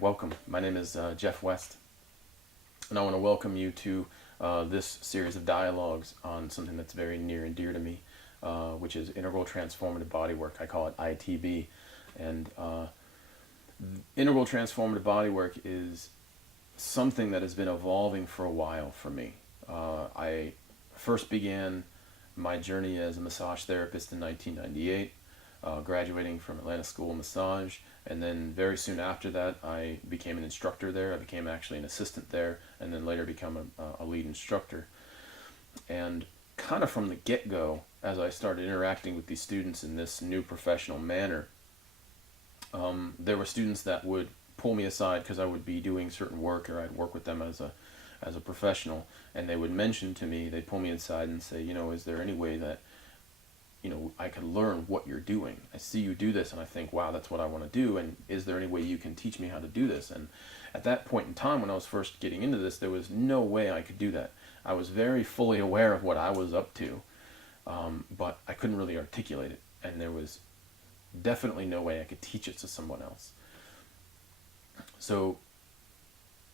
welcome. My name is Geoff West, and I want to welcome you to this series of dialogues on something that's very near and dear to me, which is Integral Transformative Bodywork. I call it ITB, and Integral Transformative Bodywork is something that has been evolving for a while for me. I first began my journey as a massage therapist in 1998, graduating from Atlanta School of Massage, and then very soon after that I became an instructor there. I became actually an assistant there, and then later become a lead instructor. And kind of from the get-go, as I started interacting with these students in this new professional manner, there were students that would pull me aside because I would be doing certain work, or I'd work with them as a professional, and they would mention to me, they'd pull me aside and say, is there any way that I could learn what you're doing? I see you do this and I think, wow, that's what I want to do, and is there any way you can teach me how to do this? And at that point in time, when I was first getting into this, there was no way I could do that. I was very fully aware of what I was up to, but I couldn't really articulate it, and there was definitely no way I could teach it to someone else. So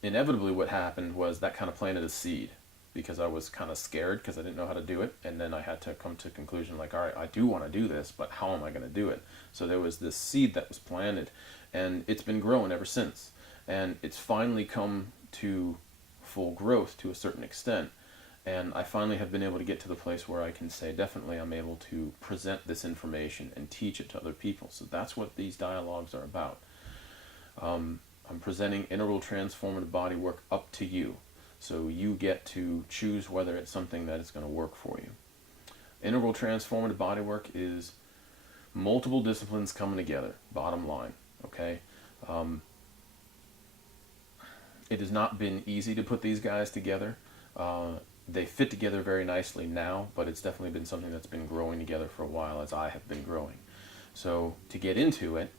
inevitably what happened was that kind of planted a seed, because I was kind of scared because I didn't know how to do it, and then I had to come to a conclusion like, all right, I do want to do this, but how am I going to do it? So there was this seed that was planted, and it's been growing ever since, and it's finally come to full growth to a certain extent, and I finally have been able to get to the place where I can say definitely I'm able to present this information and teach it to other people. So that's what these dialogues are about. I'm presenting Integral Transformative Bodywork up to you, so you get to choose whether it's something that is going to work for you. Integral Transformative Bodywork is multiple disciplines coming together, bottom line, okay? It has not been easy to put these guys together. They fit together very nicely now, but it's definitely been something that's been growing together for a while as I have been growing. So to get into it,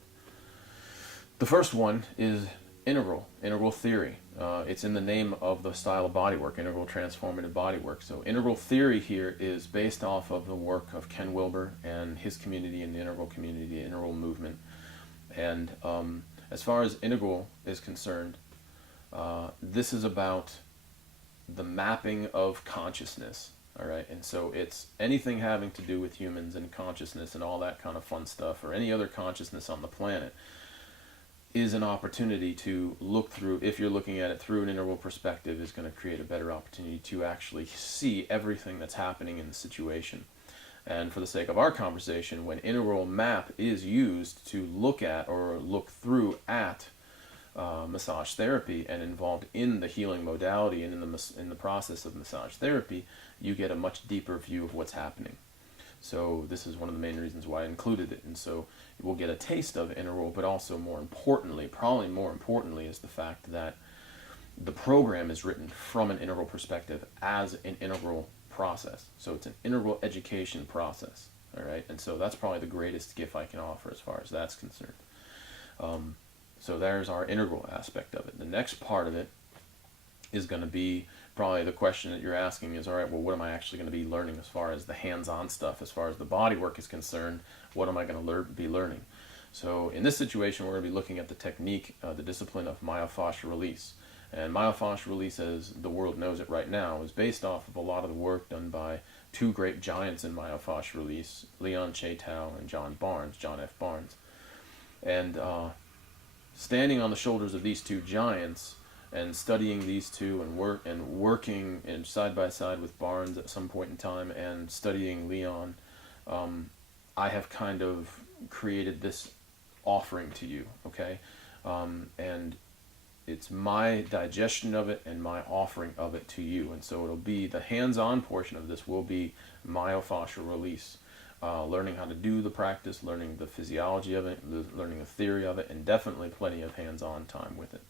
the first one is integral theory. It's in the name of the style of bodywork, Integral Transformative Bodywork. So integral theory here is based off of the work of Ken Wilber and his community in the integral community, the integral movement. And as far as integral is concerned, this is about the mapping of consciousness, all right? And so it's anything having to do with humans and consciousness and all that kind of fun stuff, or any other consciousness on the planet, is an opportunity to look through. If you're looking at it through an integral perspective, is going to create a better opportunity to actually see everything that's happening in the situation. And for the sake of our conversation, when integral map is used to look at or look through at massage therapy and involved in the healing modality and in the process of massage therapy, you get a much deeper view of what's happening. So this is one of the main reasons why I included it. And so we'll get a taste of integral, but also more importantly, probably more importantly, is the fact that the program is written from an integral perspective as an integral process. So it's an integral education process, all right? And so that's probably the greatest gift I can offer as far as that's concerned. So there's our integral aspect of it. The next part of it is going to be probably the question that you're asking is, all right, well, what am I actually going to be learning as far as the hands-on stuff, as far as the body work is concerned? What am I going to be learning? So in this situation, we're going to be looking at the technique, the discipline of myofascial release. And myofascial release, as the world knows it right now, is based off of a lot of the work done by two great giants in myofascial release, Leon Chaitow and John F. Barnes. And standing on the shoulders of these two giants and studying these two and working side by side with Barnes at some point in time and studying Leon, I have kind of created this offering to you, okay? And it's my digestion of it and my offering of it to you. And so it'll be the hands-on portion of this will be myofascial release. Learning how to do the practice, learning the physiology of it, learning the theory of it, and definitely plenty of hands-on time with it.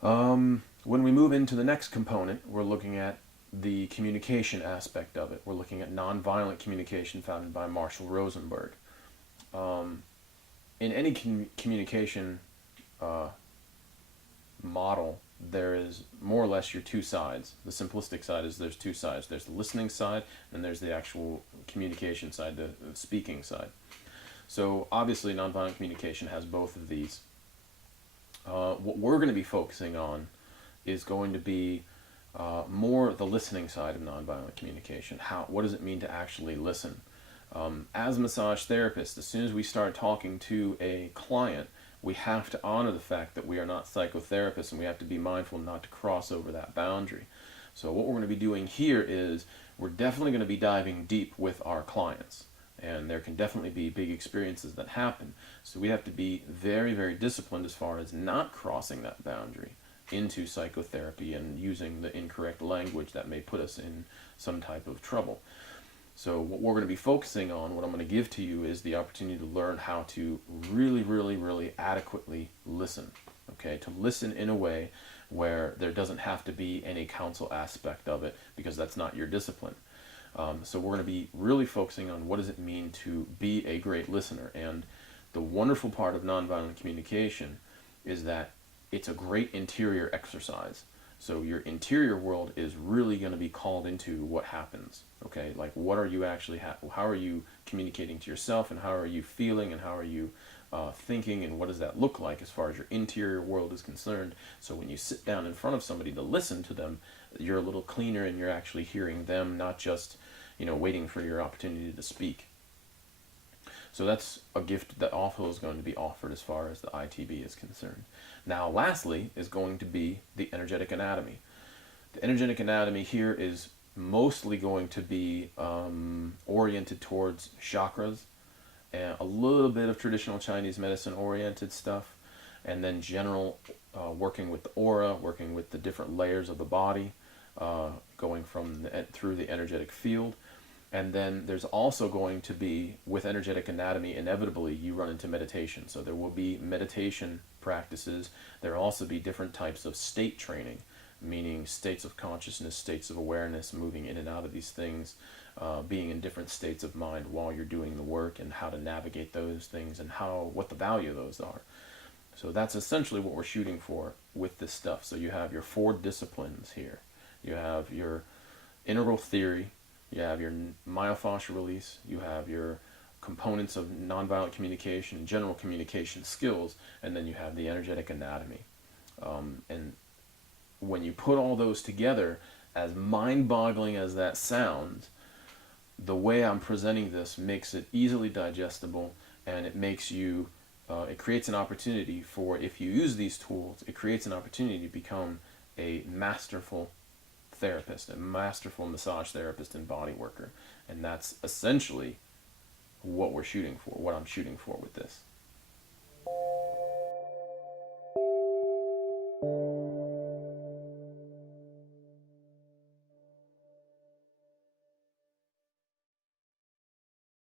When we move into the next component, we're looking at the communication aspect of it. We're looking at nonviolent communication founded by Marshall Rosenberg. In any communication model, there is more or less your two sides. The simplistic side is there's two sides. There's the listening side, and there's the actual communication side, the speaking side. So obviously nonviolent communication has both of these. What we're going to be focusing on is going to be more the listening side of nonviolent communication. What does it mean to actually listen? As massage therapists, as soon as we start talking to a client, we have to honor the fact that we are not psychotherapists, and we have to be mindful not to cross over that boundary. So what we're going to be doing here is we're definitely going to be diving deep with our clients, and there can definitely be big experiences that happen. So we have to be very, very disciplined as far as not crossing that boundary into psychotherapy and using the incorrect language that may put us in some type of trouble. So what we're going to be focusing on, what I'm going to give to you, is the opportunity to learn how to really, really, really adequately listen. Okay, to listen in a way where there doesn't have to be any counsel aspect of it, because that's not your discipline. So we're going to be really focusing on what does it mean to be a great listener. And the wonderful part of nonviolent communication is that it's a great interior exercise. So your interior world is really going to be called into what happens. Okay, like what are you actually, how are you communicating to yourself, and how are you feeling, and how are you thinking, and what does that look like as far as your interior world is concerned. So when you sit down in front of somebody to listen to them, you're a little cleaner, and you're actually hearing them, not just, waiting for your opportunity to speak. So that's a gift that also is going to be offered as far as the ITB is concerned. Now, lastly, is going to be the energetic anatomy. The energetic anatomy here is mostly going to be oriented towards chakras, and a little bit of traditional Chinese medicine oriented stuff, and then general working with the aura, working with the different layers of the body, going through the energetic field. And then there's also going to be, with energetic anatomy, inevitably you run into meditation. So there will be meditation practices. There will also be different types of state training, meaning states of consciousness, states of awareness, moving in and out of these things, being in different states of mind while you're doing the work, and how to navigate those things, and what the value of those are. So that's essentially what we're shooting for with this stuff. So you have your 4 disciplines here. You have your integral theory, you have your myofascial release, you have your components of nonviolent communication and general communication skills, and then you have the energetic anatomy. And when you put all those together, as mind-boggling as that sounds, the way I'm presenting this makes it easily digestible, and it makes you, it creates an opportunity for, if you use these tools, it creates an opportunity to become a masterful therapist, a masterful massage therapist and body worker. And that's essentially what we're shooting for, what I'm shooting for with this.